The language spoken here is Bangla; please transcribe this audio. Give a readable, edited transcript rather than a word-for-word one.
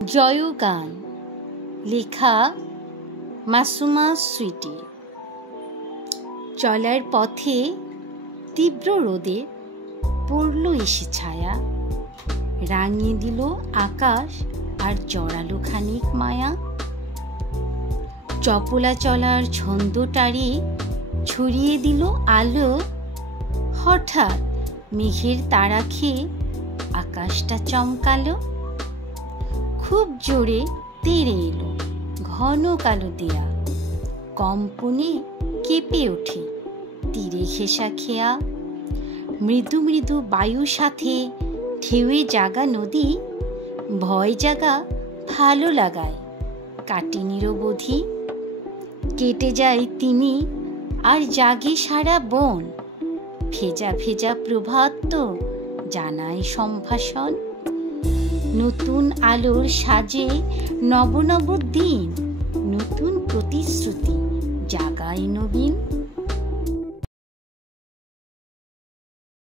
জয়গান লেখা মাসুমা সুইটি। চলার পথে তীব্র রোদে পড়ল এসে ছায়া, রাঙিয়ে দিল আকাশ আর জড়ালো খানিক মায়া। চপলা চলার ছন্দটারে ছড়িয়ে দিল আলো, হঠাৎ মেঘের তাড়া খেয়ে আকাশটা চমকালো। খুব জোরে তেড়ে এলো ঘন কালো দেয়া, কম্পনে কেঁপে ওঠে তীরে ঘেঁষা খেয়া। মৃদু মৃদু বায়ু সাথে ঢেউয়ে জাগা নদী, ভয় জাগা ভালো লাগায় কাটে নিরবধি। কেটে যায় তিনি আর জাগে সারা বন, ভেজা ভেজা প্রভাত তো জানায় সম্ভাষণ। নতুন আলোর সাজে নব নব দিন, নতুন প্রতিশ্রুতি জাগায় নবীন।